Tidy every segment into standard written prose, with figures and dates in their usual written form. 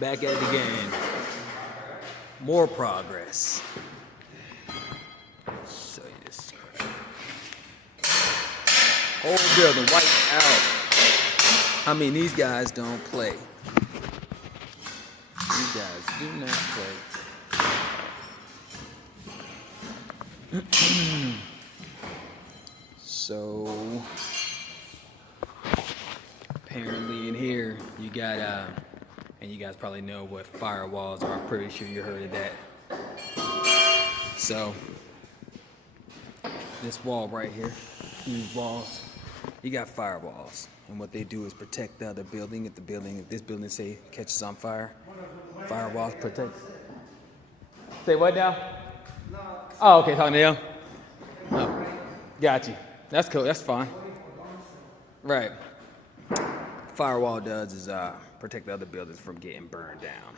Back at it again. More progress. Show you this. Whole building wiped out. I mean, these guys don't play. These guys do not play. So apparently in here you got and you guys probably know what firewalls are. I'm pretty sure you heard of that. So this wall right here, these walls, you got firewalls, and what they do is protect the other building. If this building say catches on fire, firewalls protect. Say what now? Oh, okay, talking to you. Oh, got you. That's cool. That's fine. Right. Firewall does is protect the other buildings from getting burned down.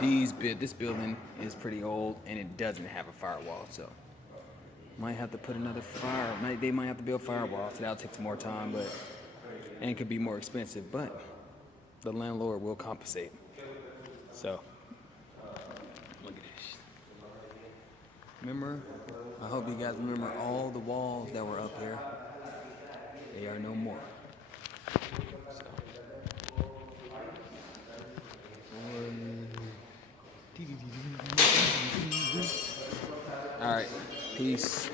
This building is pretty old and it doesn't have a firewall, so might have to put another they might have to build firewalls, so that'll take some more time, and it could be more expensive, but the landlord will compensate. So look at this. Remember, I hope you guys remember all the walls that were up here. They are no more. All right, peace.